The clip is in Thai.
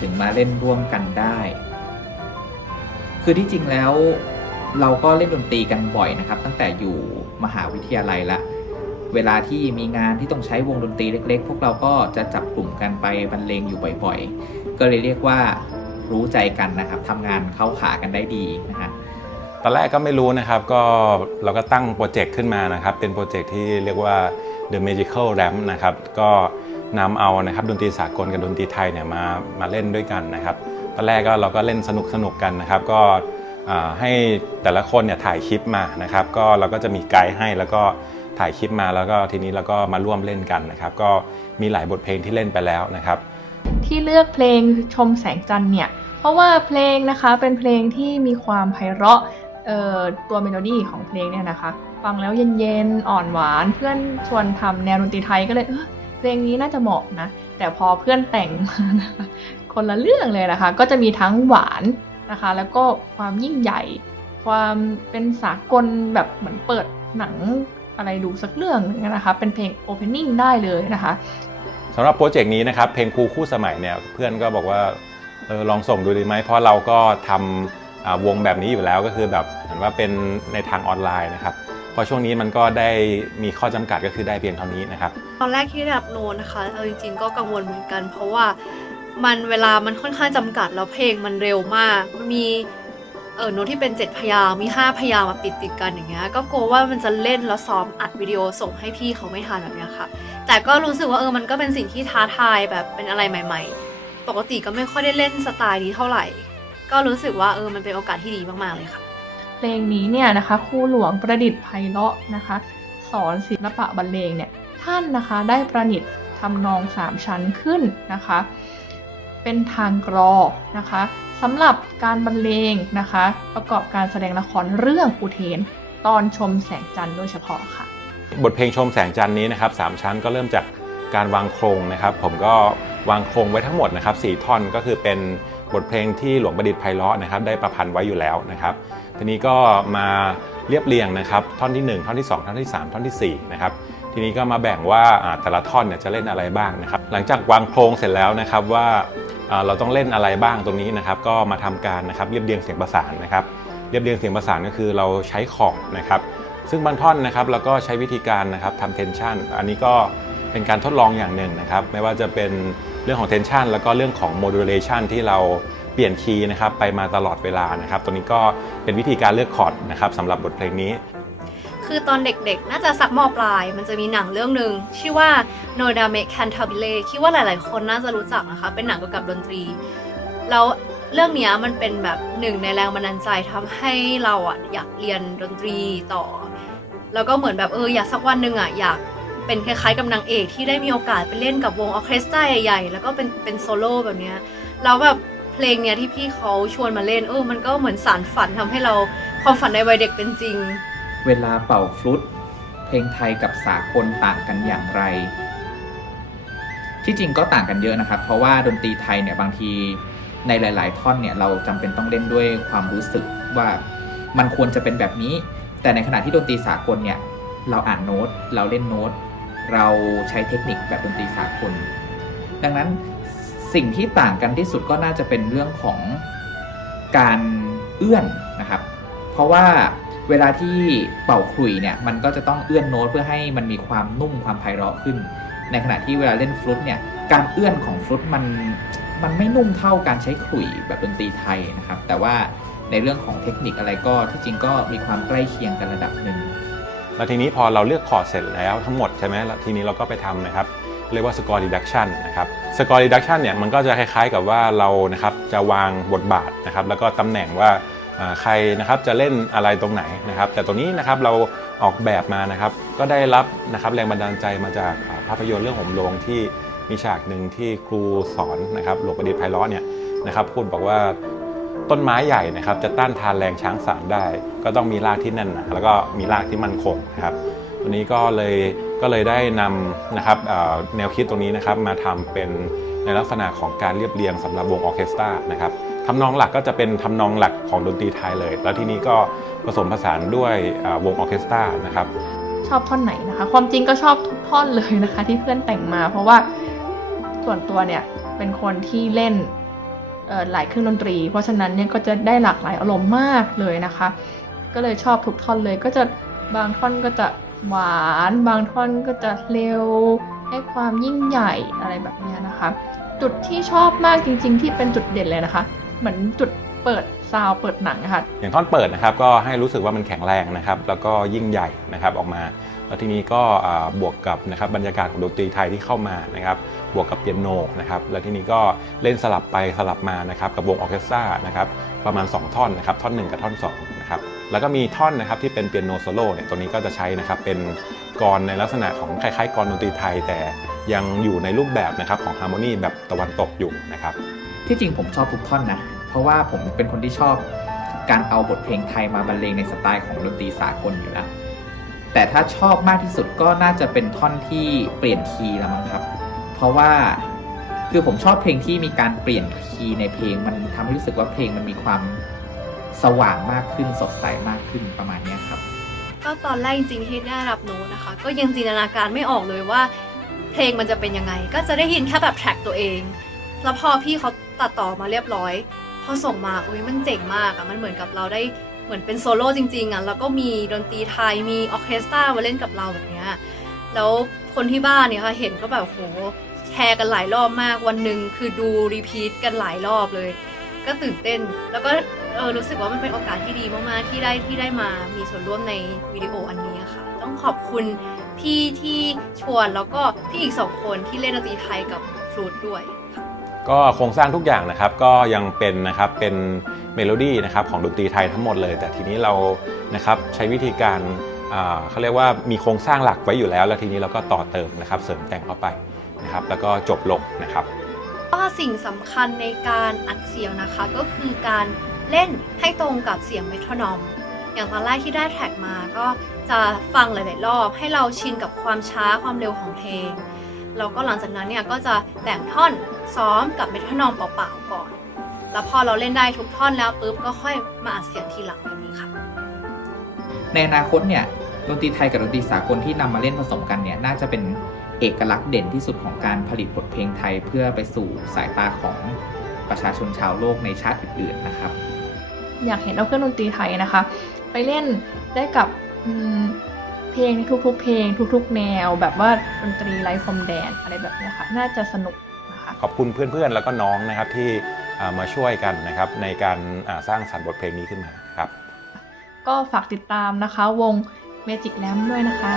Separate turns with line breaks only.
ถึงมาเล่นร่วมกันได้ คือที่จริงแล้วเราก็เล่นดนตรีกันบ่อยนะครับ ตั้งแต่อยู่มหาวิทยาลัยละ เวลาที่มีงานที่ต้องใช้วงดนตรีเล็ก ๆ พวกเราก็จะจับกลุ่มกันไปบรรเลงอยู่บ่อยๆ ก็เลยเรียกว่ารู้ใจกันนะครับทำงานเข้าขากันได้ดีนะฮะ
ตอนแรกก็ไม่รู้นะครับก็เราก็ตั้งโปรเจกต์ขึ้นมานะครับ เป็นโปรเจกต์ที่เรียกว่า The Magical Ramp นะครับ ก็ นำเอานะครับดนตรีสากลกับดนตรีไทยเนี่ยมามาเล่นด้วยกันนะครับตอนแรกก็เราก็เล่นสนุกสนุกกันนะครับ ก็ให้แต่ละคนเนี่ยถ่ายคลิปมานะครับ ก็เราก็จะมีไกด์ให้แล้วก็ถ่ายคลิปมาแล้วก็ทีนี้เราก็มาร่วมเล่นกันนะครับ ก็มีหลายบทเพลงที่เล่นไปแล้วนะครับ
ที่เลือกเพลงชมแสงจันทร์เนี่ยเพราะว่าเพลงนะคะเป็นเพลงที่มีความไพเราะเอ่อตัวเมโลดี้ของเพลงเนี่ยนะคะ ฟังแล้วเย็นๆอ่อนหวานเพื่อนชวนทำแนวดนตรีไทยก็เลยเออ เพลงนี้น่าจะเหมาะนะ แต่พอเพื่อนแต่งมานะคะคนละเรื่องเลยนะคะ ก็จะมีทั้งหวานนะคะ แล้วก็ความยิ่งใหญ่ ความเป็นสากลแบบเหมือนเปิดหนังอะไรดูสักเรื่องหนึงนะคะ เป็นเพลง opening ได้เลยนะคะ
สำหรับโปรเจกต์นี้นะครับ เพลงครูคู่สมัยเนี่ยเพื่อนก็บอกว่าเออลองส่งดูดีไหมเพราะเราก็ทำวงแบบนี้อยู่แล้วก็คือแบบเหมือนว่าเป็นในทางออนไลน์นะครับ เพราะช่วงนี้มันก็ได้มีข้อจำกัดก็คือได้เพียงเท่านี้นะครับ
ตอนแรกที่ได้รับโนนะคะเอาจริงๆก็กังวลเหมือนกัน เพราะว่ามันเวลามันค่อนข้างจำกัดแล้วเพลงมันเร็วมากมันมีเออโน้ตที่เป็น 7 พยางมี 5 พยางมาติดติดกันอย่างเงี้ยก็กลัวว่ามันจะเล่นแล้วซ้อมอัดวิดีโอส่งให้พี่เขาไม่ทันแบบเนี้ยค่ะ แต่ก็รู้สึกว่าเออมันก็เป็นสิ่งที่ท้าทายแบบเป็นอะไรใหม่ ๆ ปกติก็ไม่ค่อยได้เล่นสไตล์นี้เท่าไหร่ ก็รู้สึกว่าเออมันเป็นโอกาสที่ดีมากๆเลยค่ะ
เพลงนี้เนี่ยนะคะครูหลวงประดิษฐ์ไพเราะนะคะ สอนศิลปะบรรเลงเนี่ยท่านนะคะได้ประดิษฐ์ทำนองสามชั้นขึ้นนะคะ เป็นทางกรอนะคะสำหรับการบรรเลงนะคะ ประกอบการแสดงละครเรื่องอุเทน ตอนชมแสงจันทร์โดยเฉพาะค่ะ
บทเพลงชมแสงจันทร์นี้นะครับสามชั้นก็เริ่มจากการวางโครงนะครับ ผมก็วางโครงไว้ทั้งหมดนะครับสี่ท่อนก็คือเป็น บทเพลงที่หลวงประดิษฐ์ไพเราะนะครับได้ประพันธ์ไว้อยู่แล้วนะครับ ทีนี้ก็มาเรียบเรียงนะครับท่อนที่ 1 ท่อนที่ 2 ท่อนที่ 3 ท่อนทีสี่4นะครับทีนี้ก็มาแบ่งว่าแต่ละท่อนเนี่ยจะเล่นอะไรบ้างนะครับ หลังจากวางโครงเสร็จแล้วนะครับว่าอ่าเราต้องเล่นอะไรบ้างตรงนี้นะครับ ก็มาทำการนะครับเรียบเรียงเสียงประสานนะครับ เรียบเรียงเสียงประสานก็คือเราใช้คอร์ดนะครับ ซึ่งบางท่อนนะครับเราก็ใช้วิธีการนะครับทำเทนชันอันนี้ก็เป็นการทดลองอย่างหนึ่งนะครับ ไม่ว่าจะเป็น เรื่องของเทนชันแล้วก็เรื่องของ modulation ที่เราเปลี่ยนคีย์นะครับไปมาตลอดเวลานะครับตัวนี้ก็เป็นวิธีการเลือกคอร์ดนะครับสำหรับบทเพลงนี้
คือตอนเด็กๆ น่าจะสักมปลาย มันจะมีหนังเรื่องหนึ่งชื่อว่า No Dame Cantabile คิดว่าหลายๆ คนน่าจะรู้จักนะคะ เป็นหนังเกี่ยวกับดนตรี แล้วเรื่องนี้มันเป็นแบบหนึ่งในแรงบันดาลใจทำให้เราอะอยากเรียนดนตรีต่อ แล้วก็เหมือนแบบเอออยากสักวันหนึ่งอะอยาก เป็นคล้ายๆกับนางเอกที่ได้มีโอกาสไปเล่นกับวงออเคสตราใหญ่ๆ แล้วก็เป็นเป็นโซโล่แบบเนี้ยแล้วแบบเพลงเนี้ยที่พี่เขาชวนมาเล่นเออมันก็เหมือนสารฝันทำให้เราความฝันในวัยเด็กเป็นจริง
เวลาเป่าฟลุตเพลงไทยกับสากลต่างกันอย่างไร ที่จริงก็ต่างกันเยอะนะครับ เพราะว่าดนตรีไทยเนี่ยบางทีในหลาย ๆ ท่อนเนี่ยเราจำเป็นต้องเล่นด้วยความรู้สึกว่ามันควรจะเป็นแบบนี้ แต่ในขณะที่ดนตรีสากลเนี่ยเราอ่านโน้ต เราเล่นโน้ต เราใช้เทคนิคแบบดนตรีสากล ดังนั้นสิ่งที่ต่างกันที่สุดก็น่าจะเป็นเรื่องของการเอื้อนนะครับ เพราะว่าเวลาที่เป่าขลุ่ยเนี่ยมันก็จะต้องเอื้อนโน้ตเพื่อให้มันมีความนุ่มความไพเราะขึ้น ในขณะที่เวลาเล่นฟลุตเนี่ยการเอื้อนของฟลุตมันมันไม่นุ่มเท่าการใช้ขลุ่ยแบบดนตรีไทยนะครับ แต่ว่าในเรื่องของเทคนิคอะไรก็ที่จริงก็มีความใกล้เคียงกันระดับหนึ่ง
แล้วทีนี้พอเราเลือกคอร์ดเสร็จแล้วทั้งหมดใช่ไหมแล้วทีนี้เราก็ไปทำนะครับเรียกว่า score reduction นะครับ score reduction เนี่ยมันก็จะคล้ายๆกับว่าเรานะครับจะวางบทบาทนะครับแล้วก็ตำแหน่งว่าใครนะครับจะเล่นอะไรตรงไหนนะครับ แต่ตรงนี้นะครับเราออกแบบมานะครับก็ได้รับนะครับแรงบันดาลใจมาจากภาพยนตร์เรื่องหมโรงที่มีฉากหนึ่งที่ครูสอนนะครับหลวงประดิษฐ์ไพเราะเนี่ยนะครับพูดบอกว่า ต้นไม้ใหญ่นะครับจะต้านทานแรงช้างสารได้ ก็ต้องมีรากที่แน่นหนาแล้วก็มีรากที่มั่นคงนะครับตัวนี้ก็เลยก็เลยได้นำนะครับแนวคิดตรงนี้นะครับมาทำเป็นในลักษณะของการเรียบเรียงสำหรับวงออเคสตรานะครับทำนองหลักก็จะเป็นทำนองหลักของดนตรีไทยเลย แล้วที่นี้ก็ผสมผสานด้วยวงออเคสตรานะครับ
ชอบท่อนไหนนะคะ ความจริงก็ชอบทุกท่อนเลยนะคะ ที่เพื่อนแต่งมา เพราะว่าส่วนตัวเนี่ยเป็นคนที่เล่น หลายเครื่องดนตรี เพราะฉะนั้นเนี่ยก็จะได้หลากหลายอารมณ์มากเลยนะคะ ก็เลยชอบทุกท่อนเลยก็จะบางท่อนก็จะหวาน บางท่อนก็จะเร็ว ให้ความยิ่งใหญ่อะไรแบบนี้นะคะ จุดที่ชอบมากจริง ๆ ที่เป็นจุดเด่นเลยนะคะ เหมือนจุด เปิดซาวด์เปิดหนังอะค่ะ
อย่างท่อนเปิดนะครับก็ให้รู้สึกว่ามันแข็งแรงนะครับ แล้วก็ยิ่งใหญ่นะครับออกมา แล้วทีนี้ก็อ่าบวกกับนะครับบรรยากาศของดนตรีไทยที่เข้ามานะครับบวกกับเปียโนนะครับแล้วทีนี้ก็เล่นสลับไปสลับมานะครับกับวงออร์เคสตรานะครับประมาณ 2 ท่อนนะครับท่อน 1 กับท่อน2นะครับแล้วก็มีท่อนนะครับที่เป็นเปียโนโซโล่เนี่ยตัวนี้ก็จะใช้นะครับเป็นกรในลักษณะของคล้ายๆกรดนตรีไทย แต่ยังอยู่ในรูปแบบนะครับของฮาร์โมนีแบบตะวันตกอยู่นะครับ
ที่จริงผมชอบทุกท่อนนะ เพราะว่าผมเป็นคนที่ชอบการเอาบทเพลงไทยมาบรรเลงในสไตล์ของดนตรีสากลอยู่แล้ว แต่ถ้าชอบมากที่สุดก็น่าจะเป็นท่อนที่เปลี่ยนคีย์แล้วมั้งครับ เพราะว่าคือผมชอบเพลงที่มีการเปลี่ยนคีย์ในเพลงมันทำให้รู้สึกว่าเพลงมันมีความสว่างมากขึ้นสดใสมากขึ้นประมาณนี้ครับ
ก็ตอนแรกจริงๆที่ได้รับโน้ตนะคะ ก็ยังจินตนาการไม่ออกเลยว่า เพลงมันจะเป็นยังไง ก็จะได้ยินแค่แบบแทร็กตัวเอง แล้วพอพี่เขาตัดต่อมาเรียบร้อย อส่งมาอุ้ยมันเจ๋งมากอะมันเหมือนกับเราได้เหมือนเป็นโซโล่จริง ๆอะแล้วก็มีดนตรีไทยมีออเคสตรามาเล่นกับเราแบบเนี้ยแล้วคนที่บ้านเนี่ยค่ะเห็นก็แบบโหแชร์กันหลายรอบมากวันหนึ่งคือดูรีพีทกันหลายรอบเลย ก็ตื่นเต้น แล้วก็เออรู้สึกว่ามันเป็นโอกาสที่ดีมากๆที่ได้ที่ได้มามีส่วนร่วมในวิดีโออันนี้ค่ะ ต้องขอบคุณพี่ที่ชวนแล้วก็พี่อีกสองคนที่เล่นดนตรีไทยกับฟลูดด้วย
ก็โครงสร้างทุกอย่างนะครับก็ยังเป็นนะครับเป็นเมโลดี้นะครับของดนตรีไทยทั้งหมดเลย แต่ทีนี้เรานะครับใช้วิธีการเขาเรียกว่ามีโครงสร้างหลักไว้อยู่แล้ว แล้วทีนี้เราก็ต่อเติมนะครับเสริมแต่งเข้าไปนะครับแล้วก็จบลงนะครับ
ก็สิ่งสำคัญในการอัดเสียงนะคะก็คือการเล่นให้ตรงกับเสียงเมโทรนอม อย่างตอนแรกที่ได้แท็กมาก็จะฟังหลาย ๆ รอบ ให้เราชินกับความช้าความเร็วของเพลง แล้วก็หลังจากนั้นเนี่ยก็จะแบ่งท่อนซ้อมกับเมทรนอมเปล่าๆก่อน แล้วพอเราเล่นได้ทุกท่อนแล้วปุ๊บก็ค่อยมาอัดเสียงทีหลังแบบนี้ค่ะ
ในอนาคตเนี่ยดนตรีไทยกับดนตรีสากลที่นำมาเล่นผสมกันเนี่ยน่าจะเป็นเอกลักษณ์เด่นที่สุดของการผลิตบทเพลงไทยเพื่อไปสู่สายตาของประชาชนชาวโลกในชาติอื่นๆนะครับ
อยากเห็นเอาเครื่องดนตรีไทยนะคะ ไปเล่นได้กับ อืมเพลงทุก ๆ เพลง ทุก ๆ แนว แบบว่าดนตรีไร้พรมแดนอะไรแบบเนี้ยค่ะน่าจะสนุกนะคะ
ขอบคุณเพื่อนๆ แล้วก็น้องนะครับที่อ่ามาช่วยกันนะครับในการอ่าสร้างสรรค์บทเพลงนี้ขึ้นมาครับ
ก็ฝากติดตามนะคะวง Magic Lamp ด้วยนะคะ